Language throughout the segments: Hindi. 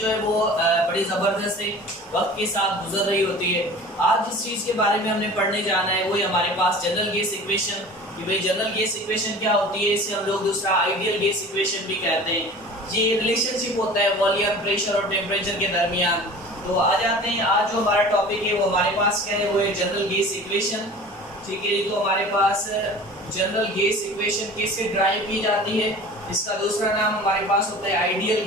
जो है वो बड़ी ज़बरदस्त है, वक्त के साथ गुजर रही होती है। आज जिस चीज़ के बारे में हमने पढ़ने जाना है वो है हमारे पास जनरल गैस इक्वेशन। कि भाई जनरल गैस इक्वेशन क्या होती है, इसे हम लोग दूसरा आइडियल गैस इक्वेशन भी कहते हैं। ये रिलेशनशिप होता है वॉल्यूम, प्रेशर और टेम्परेचर के दरमियान। तो आ जाते हैं, आज जो हमारा टॉपिक है वो हमारे पास क्या है, वो है जनरल गैस इक्वेशन। ठीक है, तो हमारे पास जनरल गैस इक्वेशन कैसे ड्राइव की जाती है, इसका दूसरा नाम हमारे पास होता है आइडियल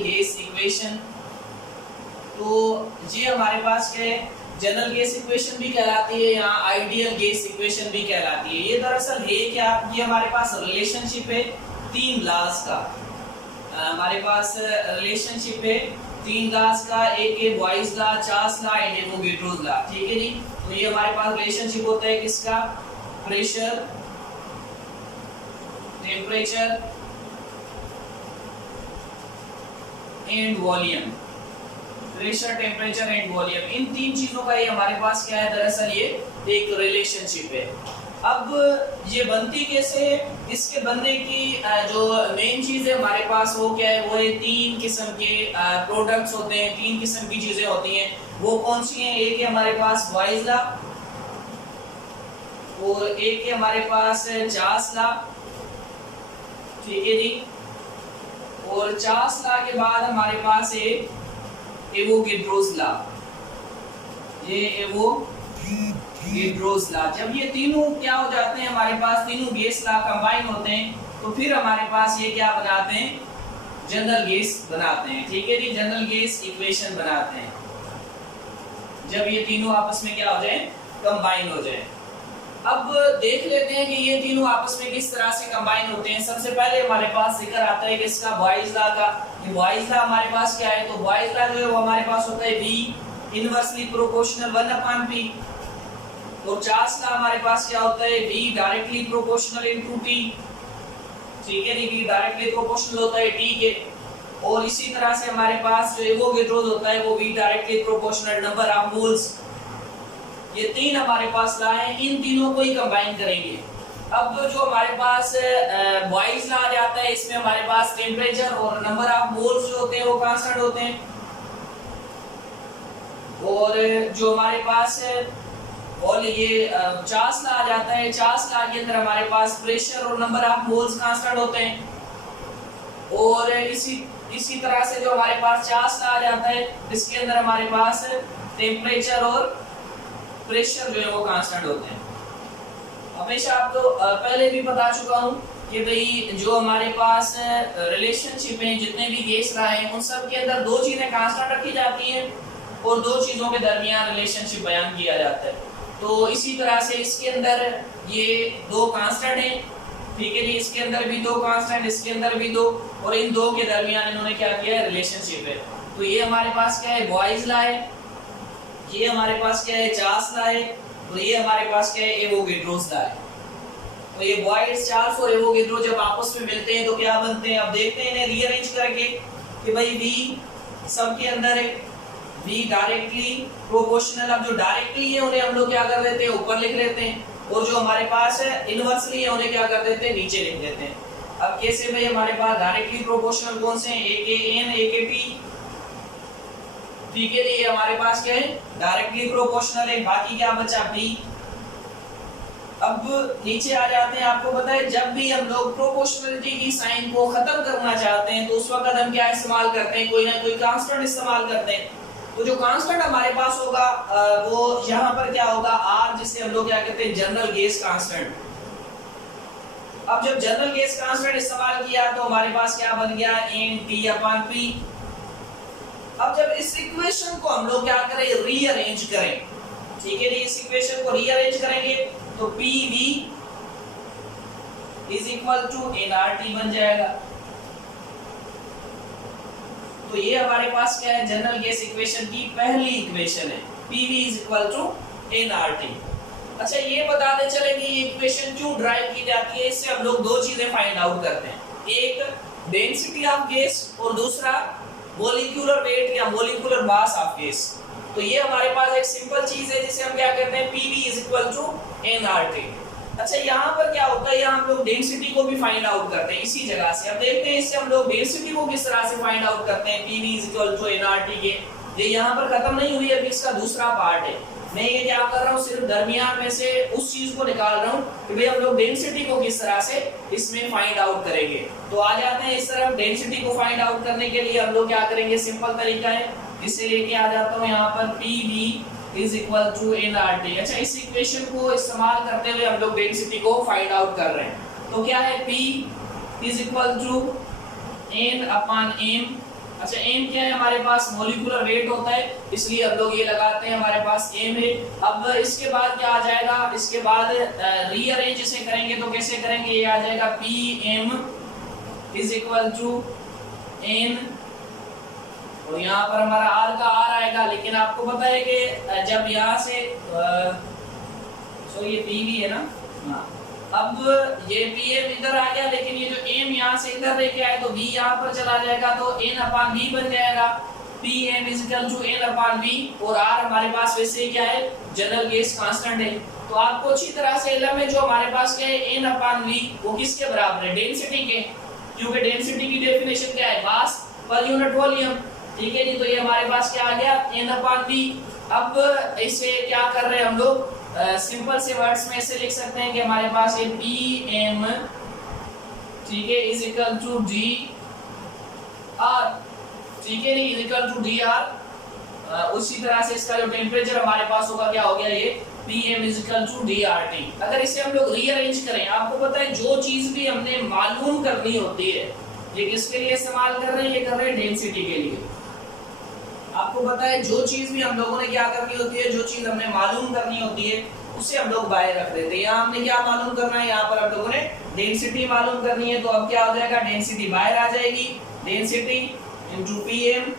गैस इक्वेशन। तो ये हमारे पास क्या है, जनरल गैस इक्वेशन भी कहलाती है, यहाँ आइडियल गैस इक्वेशन भी कहलाती है। ये दरअसल है क्या, ये हमारे पास रिलेशनशिप है तीन लॉज का। हमारे पास रिलेशनशिप है तीन लॉज का, एक है boys law, Charles law and Avogadro's law. ठीक है जी, तो ये हमारे पास रिलेशनशिप होता है किसका, pressure, temperature and volume. Pressure, temperature and volume, इन तीन चीजों का ये हमारे पास क्या है, दरअसल ये एक रिलेशनशिप है। अब ये बनती कैसे है, इसके बनने की जो मेन चीज है हमारे पास वो क्या है, वो है तीन किस्म के प्रोडक्ट्स होते हैं, तीन किस्म की चीजें होती हैं। वो कौन सी हैं, एक है हमारे पास बॉयज लॉ और एक है हमारे पास चार्ल्स लॉ। ठीक है जी, और चार्ल्स लॉ के बाद हमारे पास है एवोगैड्रोस लॉ। ये एवोगैड्रोस लॉ, जब ये तीनों क्या हो जाते हैं, हमारे पास तीनों गैस लॉ कंबाइन होते हैं, तो फिर हमारे पास ये क्या बनाते हैं, जनरल गैस बनाते हैं। ठीक है जी, जनरल गैस इक्वेशन बनाते हैं जब ये तीनों आपस में क्या हो जाए, कंबाइन हो जाए। अब देख लेते हैं कि ये तीनों आपस में किस तरह से कंबाइन होते हैं। सबसे पहले हमारे पास जिक्र आता है किसका, बॉयज लॉ का। बॉयज लॉ हमारे पास क्या है, तो बॉयज लॉ जो है वो हमारे पास होता है V इनवर्सली प्रोपोर्शनल 1/P। और चार्ल्स लॉ हमारे पास क्या होता है, V directly proportional into T। ठीक है, V डायरेक्टली प्रोपोर्शनल होता है T के। और इसी तरह से हमारे पास जो एवोगैड्रोस होता है वो V directly proportional number of moles. ये तीन हमारे पास लॉ हैं, इन तीनों को ही कंबाइन करेंगे। अब जो हमारे पास बॉयज लॉ जाता है, इसमें हमारे पास टेम्परेचर और नंबर ऑफ मोल्स जो होते हैं वो कांस्टेंट होते हैं। और जो हमारे पास और ये चार्ल्स लॉ आ जाता है, चार्ल्स लॉ के अंदर हमारे पास प्रेशर और नंबर ऑफ मोल्स कांस्टेंट होते हैं। और इसी तरह से जो हमारे पास चार्ल्स लॉ आ जाता है, इसके अंदर हमारे पास टेम्परेचर और प्रेशर जो है वो कांस्टेंट होते हैं। हमेशा आपको पहले भी बता चुका हूं कि भाई जो हमारे पास रिलेशनशिप में जितने भी गैस लॉ हैं उन सब के अंदर दो चीजें कांस्टेंट रखी जाती हैं और दो चीजों के दरमियान रिलेशनशिप बयान किया जाता है। तो इसी तरह से इसके अंदर ये दो कांस्टेंट हैं। ठीक है जी, इसके अंदर भी दो कांस्टेंट, इसके अंदर भी दो, और इन दो के दरमियान इन्होंने क्या किया है, रिलेशनशिप है। तो ये हमारे पास क्या है, बॉयज लॉ है, ये हमारे पास क्या है, चार्ल्स लॉ है, तो ये हमारे पास क्या है, एवोगैड्रोस लॉ है। तो ये बॉयज, चार्ल्स और एवोगैड्रो जब आपस में मिलते हैं तो क्या बनते हैं, अब देखते हैं इन्हें रीअरेंज करके कि भाई V सब के अंदर है, V डायरेक्टली प्रोपोर्शनल। अब जो डायरेक्टली है उन्हें हम लोग क्या कर देते हैं, ऊपर लिख लेते हैं, और जो हमारे पास है इनवर्सली है उन्हें क्या कर देते हैं, नीचे लिख देते हैं। अब कैसे भाई, हमारे पास डायरेक्टली प्रोपोर्शनल कौन से हैं, एक है N, एक है T। ठीक है, ये हमारे पास क्या है, डायरेक्टली प्रोपोर्शनल है, बाकी क्या बचा, B। अब नीचे आ जाते हैं, आपको पता है जब भी हम लोग प्रोपोर्शनलिटी की साइन को खत्म करना चाहते हैं तो उस वक्त हम क्या इस्तेमाल करते हैं, कोई ना कोई कांस्टेंट इस्तेमाल करते हैं। तो जो कांस्टेंट हमारे पास होगा वो यहाँ पर क्या होगा, R, जिसे हम लोग क्या कहते हैं, जनरल गैस कांस्टेंट। अब जब जनरल गैस कांस्टेंट इस्तेमाल किया तो हमारे पास क्या बन गया, NT/P। अब जब इस इक्वेशन को हम लोग क्या करें, रीअरेंज करें। ठीक है जी, इस इक्वेशन को रीअरेंज करेंगे तो PV is equal to nRT बन जाएगा। तो ये हमारे पास क्या है, जनरल गैस इक्वेशन की पहली इक्वेशन है, PV is equal to nRT। अच्छा, ये बताते चले कि ये इक्वेशन क्यों ड्राइव की जाती है, इससे हम लोग दो चीजें फाइंड आउट करते हैं, एक डेंसिटी ऑफ गैस और दूसरा मॉलिक्यूलर वेट या मॉलिक्यूलर मास ऑफ गैस। तो ये हमारे पास एक सिंपल चीज है जिसे हम क्या कहते हैं, PV is equal to nRT। अच्छा यहाँ पर क्या होता है, यहाँ हम लोग डेंसिटी को भी फाइंड आउट करते हैं इसी जगह से। अब देखते हैं इससे हम लोग डेंसिटी को किस तरह से फाइंड आउट करते हैं। PV इक्वल टू nRT के ये यहाँ पर खत्म नहीं हुई, अभी इसका दूसरा पार्ट है। मैं ये क्या कर रहा हूँ, सिर्फ दरमियान में से उस चीज को निकाल रहा हूँ कि भाई हम लोग डेंसिटी को किस तरह से इसमें फाइंड आउट करेंगे। तो आ जाते हैं इस तरफ। डेंसिटी को फाइंड आउट करने के लिए हम लोग क्या करेंगे, सिंपल तरीका है, इसे लेके आ जाता हूँ यहाँ पर PV is equal to nRT। अच्छा इस इक्वेशन को इस्तेमाल करते हुए हम लोग डेंसिटी को फाइंड आउट कर रहे हैं। तो क्या है, P is equal to n upon m। अच्छा m क्या है, हमारे पास मॉलिक्यूलर वेट होता है, इसलिए हम लोग ये लगाते हैं, हमारे पास m है। अब इसके बाद क्या आ जाएगा, इसके बाद रीअरेंज इसे करेंगे तो कैसे करेंगे, ये आ जाएगा Pm is equal to n, और यहाँ पर हमारा r का r आएगा। लेकिन आपको पता है कि जब यहाँ से ये PV है ना, हाँ, अब ये Pm इधर आ गया, लेकिन ये जो m यहाँ से इधर लेके आए तो v यहाँ पर चला जाएगा, तो n अपॉन v बन जाएगा। Pm is equal to n upon v, और r हमारे पास वैसे ही क्या है, जनरल गैस कांस्टेंट है। तो आपको अच्छी तरह से इल्म है, जो हमारे पास क्या है n अपॉन v, वो किसके बराबर है, डेंसिटी के, क्योंकि डेंसिटी की डेफिनेशन क्या है, मास पर यूनिट वॉल्यूम। ठीक है जी, तो ये हमारे पास क्या आ गया, n अपॉन v। अब इसे क्या कर रहे हैं हम लोग, सिंपल से वर्ड्स में ऐसे लिख सकते हैं कि हमारे पास ये Pm, ठीक है, इज इक्वल टू dr, ठीक है, इज इक्वल टू dr। उसी तरह से इसका जो टेम्परेचर हमारे पास होगा क्या हो गया, ये Pm is equal to dRT। अगर इसे हम लोग रीअरेंज करें, आपको पता है जो चीज भी हमने मालूम करनी होती है, ये किसके लिए इस्तेमाल कर रहे हैं, ये कर रहे हैं डेंसिटी के लिए। आपको पता है जो चीज भी हम लोगों ने क्या करनी होती है, जो चीज हमने मालूम करनी होती है उसे हम लोग बाहर रख देते हैं। यहाँ हमने क्या मालूम करना है, यहाँ पर हम लोगों ने डेंसिटी मालूम करनी है, तो अब क्या हो जाएगा, डेंसिटी बाहर आ जाएगी, density into Pm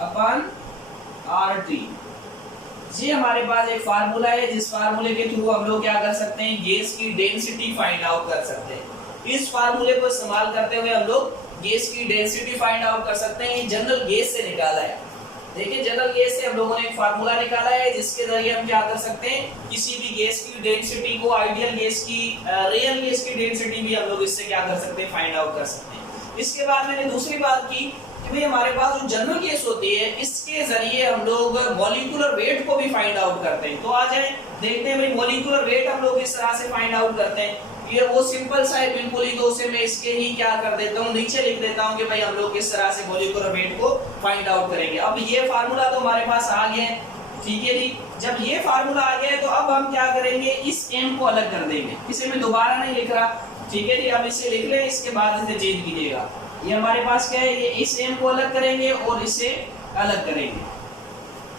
upon RT। ये हमारे पास एक फार्मूला है, जिस फार्मूले के थ्रू हम लोग क्या कर सकते हैं, गैस की डेंसिटी फाइंड आउट कर सकते हैं। इस फार्मूले को इस्तेमाल करते हुए हम लोग गैस की डेंसिटी फाइंड आउट कर सकते हैं। जनरल गैस से निकाला है, देखिए जनरल गैस से हम लोगों ने एक फार्मूला निकाला है, जिसके जरिए हम क्या कर सकते हैं, किसी भी गैस की डेंसिटी को, आइडियल गैस की, रियल गैस की डेंसिटी भी हम लोग इससे क्या कर सकते हैं, फाइंड आउट कर सकते हैं। इसके बाद मैंने दूसरी बात की कि भाई हमारे पास जो जनरल गैस होती है, इसके जरिए हम लोग मॉलिक्यूलर वेट को भी फाइंड आउट करते हैं। तो आ जाए देखते हैं भाई मॉलिक्यूलर वेट हम लोग इस तरह से फाइंड आउट करते हैं। ये वो सिंपल सा है बिल्कुल ही, तो उसे मैं इसके ही क्या कर देता हूँ, नीचे लिख देता हूँ कि भाई हम लोग किस तरह से मॉलिक्यूलर वेट को फाइंड आउट करेंगे। अब ये फार्मूला तो हमारे पास आ गया है, ठीक है जी। जब ये फार्मूला आ गया है तो अब हम क्या करेंगे, इस m को अलग कर देंगे। इसे मैं दोबारा नहीं लिख रहा, ठीक है जी, अब इसे लिख लें, इसके बाद इसे चेंज कीजिएगा। ये हमारे पास क्या है, ये इस m को अलग करेंगे और इसे अलग करेंगे।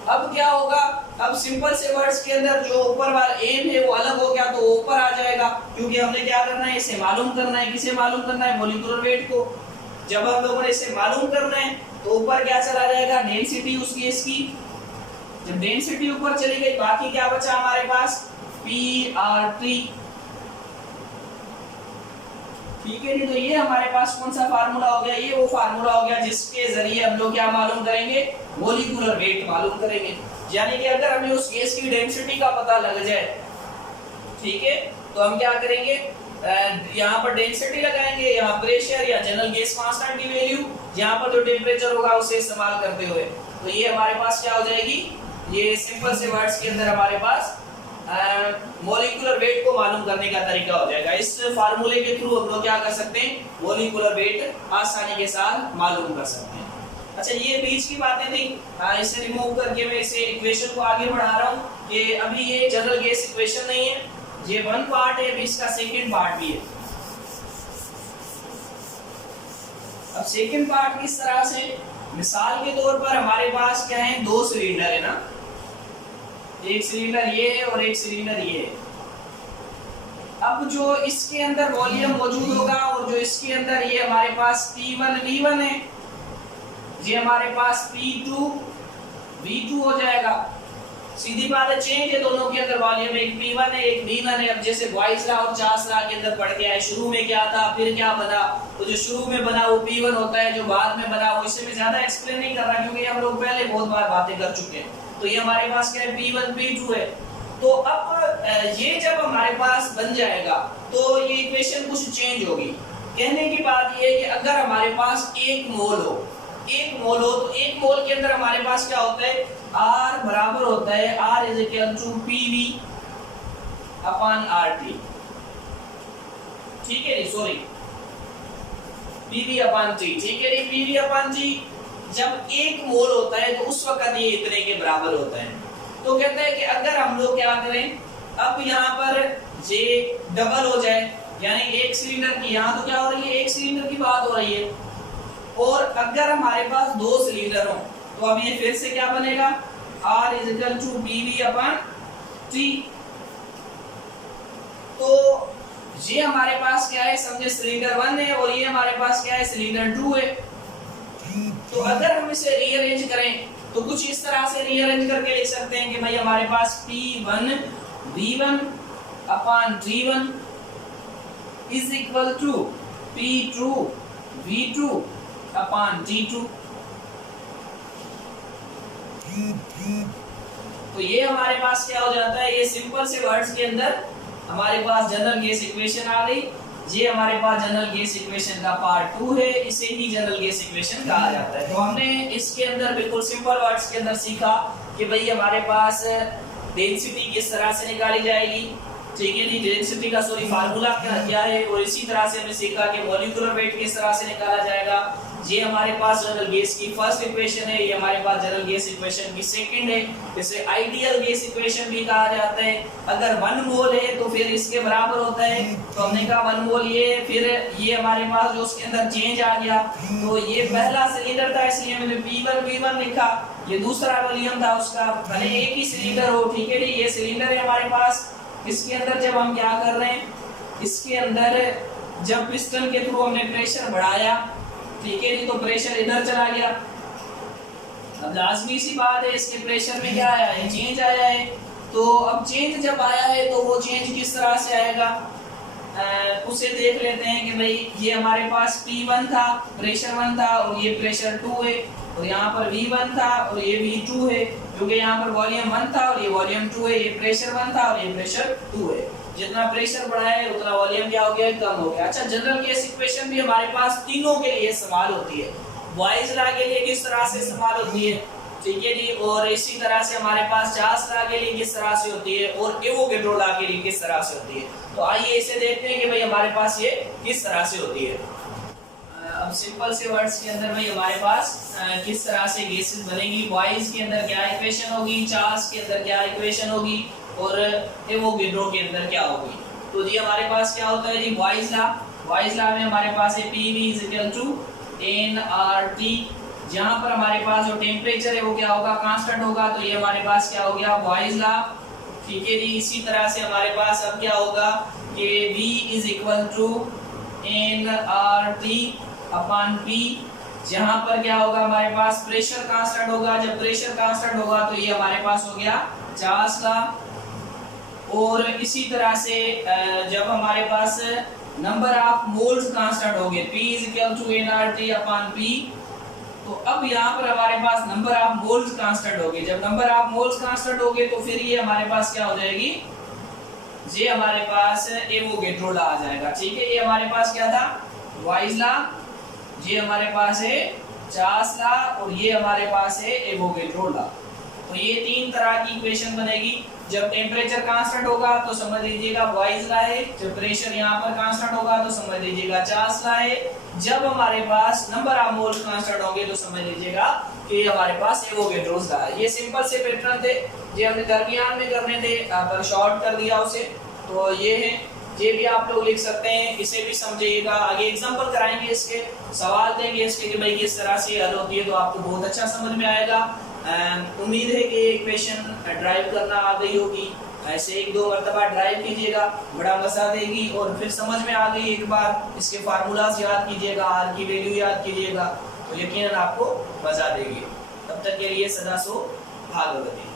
अब क्या होगा, अब सिंपल से वर्ड्स के अंदर जो ऊपर वाला m है वो अलग हो गया तो ऊपर आ जाएगा, क्योंकि हमने क्या करना है, इसे मालूम करना है। किसे मालूम करना है, मॉलिक्यूलर वेट को। जब हम लोगों ने इसे मालूम करना है तो ऊपर क्या चला जाएगा, डेंसिटी उस गैस की। जब डेंसिटी ऊपर चली गई, बाकी क्या बचा हमारे पास, PRT। ठीक है जी, तो ये हमारे पास कौन सा फार्मूला हो गया, ये वो फार्मूला हो गया जिसके जरिए हम लोग क्या मालूम करेंगे, मॉलिक्यूलर वेट मालूम करेंगे। यानी कि अगर हमें उस गैस की डेंसिटी का पता लग जाए, ठीक है, तो हम क्या करेंगे, यहाँ पर डेंसिटी लगाएंगे, यहाँ प्रेशर या जनरल गैस कांस्टेंट की वैल्यू, यहाँ पर जो टेम्परेचर होगा उसे इस्तेमाल करते हुए, तो ये हमारे पास क्या हो जाएगी, ये सिंपल से वर्ड्स के अंदर हमारे पास मॉलिक्यूलर वेट को मालूम करने का तरीका हो जाएगा। इस फार्मूले के थ्रू हम लोग क्या कर सकते हैं, मॉलिक्यूलर वेट आसानी के साथ मालूम कर सकते हैं। अच्छा, ये बीच की बातें थी, इसे रिमूव करके मैं इसे इक्वेशन को आगे बढ़ा रहा हूँ कि अभी ये जनरल गैस इक्वेशन नहीं है, ये वन पार्ट है, अभी इसका सेकंड पार्ट भी है। अब सेकंड पार्ट किस तरह से, मिसाल के तौर पर हमारे पास क्या है, दो सिलेंडर है ना, एक सिलेंडर ये है और एक सिलेंडर ये है। अब जो इसके अंदर वॉल्यूम मौजूद होगा और जो इसके अंदर ये हमारे पास P1 V1 है, ये हमारे पास P2 V2 हो जाएगा। सीधी बात है, चेंज है दोनों के अंदर वॉल्यूम, एक P1 है एक V1 है। अब जैसे बॉयज लॉ और चार्ल्स लॉ के अंदर पढ़ के आए, शुरू में क्या था फिर क्या बना, तो जो शुरू में बना वो P1 होता है, जो बाद में बना वो, इसे मैं ज्यादा एक्सप्लेन नहीं कर रहा क्योंकि हम लोग पहले बहुत बार बातें कर चुके हैं। तो ये हमारे पास क्या है, P1 P2 है। तो अब ये जब हमारे पास बन जाएगा तो ये इक्वेशन कुछ चेंज होगी। कहने की बात ये है कि अगर हमारे पास 1 मोल हो तो 1 मोल के अंदर हमारे पास क्या होता है, R बराबर होता है R is equal to PV upon RT। ठीक है जी, सॉरी PV अपॉन T। ठीक है जी, PV अपॉन T जब 1 मोल होता है तो उस वक्त ये इतने के बराबर होता है। तो कहते हैं कि अगर हम लोग क्या करें, अब यहाँ पर J डबल हो जाए, यानी एक सिलेंडर की, यहाँ तो क्या हो रही है, एक सिलेंडर की बात हो रही है, और अगर हमारे पास 2 सिलेंडर हो तो अब ये फिर से क्या बनेगा, R is equal to PV upon T। तो ये हमारे पास क्या है, समझे सिलेंडर 1 है और ये हमारे पास क्या है, सिलेंडर 2 है। तो अगर हम इसे रीअरेंज करें तो कुछ इस तरह से रीअरेंज करके लिख सकते हैं कि भाई हमारे पास P1 V1 upon D1 is equal to P2 V2 upon D2। तो ये हमारे पास क्या हो जाता है, ये सिंपल से वर्ड्स के अंदर हमारे पास जनरल गैस इक्वेशन आ गई। ये हमारे पास जनरल गैस इक्वेशन का पार्ट 2 है, इसे ही जनरल गैस इक्वेशन कहा जाता है। तो हमने इसके अंदर बिल्कुल सिंपल वर्ड्स के अंदर सीखा कि भाई हमारे पास डेंसिटी किस तरह से निकाली जाएगी। ठीक है जी, डेंसिटी का सॉरी फार्मूला क्या है, और इसी तरह से हमने सीखा कि मॉलिक्यूलर वेट किस तरह से निकाला जाएगा। ये हमारे पास जनरल गैस की फर्स्ट इक्वेशन है, ये हमारे पास जनरल गैस इक्वेशन की सेकंड है। इसे आइडियल गैस इक्वेशन भी कहा जाता है। अगर 1 मोल है तो फिर इसके बराबर होता है, तो हमने कहा 1 मोल ये, फिर ये हमारे पास जो उसके अंदर चेंज आ गया, तो ये पहला सिलेंडर था इसलिए मैंने P1 V1 लिखा, ये दूसरा वॉल्यूम था उसका, भले एक ही सिलेंडर हो। ठीक है जी, ये सिलेंडर है हमारे पास। इसके अंदर जब हम क्या कर रहे हैं, इसके अंदर जब पिस्टन के थ्रू हमने प्रेशर बढ़ाया, ठीक है जी, तो प्रेशर इधर चला गया। अब लाजमी सी बात है, इसके प्रेशर में क्या आया है, चेंज आया है। तो अब चेंज जब आया है तो वो चेंज किस तरह से आएगा, उसे देख लेते हैं कि भाई ये हमारे पास P1 था, प्रेशर 1 था, और ये प्रेशर 2 है, और यहाँ पर V1 था और ये V2 है, क्योंकि यहाँ पर वॉल्यूम 1 था और ये वॉल्यूम 2 है। ये प्रेशर 1 था और ये प्रेशर 2 है। जितना प्रेशर बढ़ा है उतना वॉल्यूम क्या हो गया, कम हो गया। अच्छा, जनरल गैस इक्वेशन भी हमारे पास तीनों के लिए इस्तेमाल होती है। बॉयज लॉ के लिए किस तरह से इस्तेमाल होती है, ठीक है जी, और इसी तरह से हमारे पास चार्ल्स लॉ के लिए किस तरह से होती है, और एवोगैड्रो लॉ के लिए किस तरह से होती है। तो आइए इसे देखते हैं कि भाई हमारे पास ये किस तरह से होती है। अब सिंपल से वर्ड्स के अंदर भाई हमारे पास किस तरह से गैसेस बनेगी। बॉयज के अंदर क्या इक्वेशन होगी, चार्ल्स के अंदर क्या इक्वेशन होगी, और एवोगैड्रो के अंदर क्या होगी। तो जी हमारे पास क्या होता है जी, बॉयज लॉ में हमारे पास है PV is equal to nRT। जहां पर हमारे पास जो टेम्परेचर है वो क्या होगा, कांस्टेंट होगा। तो ये हमारे पास क्या हो गया, बॉयज लॉ। ठीक है जी, इसी तरह से हमारे पास अब क्या होगा कि V is equal to nRT upon P। जहां पर क्या होगा, हमारे पास प्रेशर कांस्टेंट होगा। जब प्रेशर कांस्टेंट होगा तो ये हमारे पास हो गया चार्ल्स लॉ। और इसी तरह से जब हमारे पास नंबर ऑफ मोल्स कांस्टेंट हो गए, P is equal to nRT upon P, तो अब यहाँ पर हमारे पास नंबर ऑफ मोल्स कांस्टेंट हो गए। जब नंबर ऑफ मोल्स कांस्टेंट हो गए तो फिर ये हमारे पास क्या हो जाएगी, ये हमारे पास एवोगैड्रो लॉ आ जाएगा। ठीक है, ये हमारे पास क्या था, बॉयज लॉ, ये हमारे पास है चार्ल्स लॉ, और ये हमारे पास है एवोगैड्रो लॉ। तो ये 3 तरह की इक्वेशन बनेगी। जब टेम्परेचर कांस्टेंट होगा तो समझ लीजिएगा बॉयज लॉ है, जब प्रेशर यहाँ पर कांस्टेंट होगा तो समझ लीजिएगा चार्ल्स लॉ है, जब हमारे पास नंबर ऑफ मोल्स कांस्टेंट होंगे तो समझ लीजिएगा कि हमारे पास एवोगैड्रो लॉ है। ये सिंपल से पैटर्न थे, ये हमने दरमियान में करने थे, पर शॉर्ट कर दिया उसे। तो ये है, ये भी आप लोग लिख सकते हैं, इसे भी समझिएगा। आगे एग्जांपल कराएंगे, इसके सवाल देंगे इसके कि भाई किस तरह से हल होती है, तो आपको बहुत अच्छा समझ में आएगा। उम्मीद है कि इक्वेशन ड्राइव करना आ गई होगी। ऐसे 1-2 मरतबा ड्राइव कीजिएगा, बड़ा मजा देगी, और फिर समझ में आ गई एक बार, इसके फार्मूलाज याद कीजिएगा, R की वैल्यू याद कीजिएगा, तो यकीनन आपको मजा देगी। तब तक के लिए सदा सो भागवती।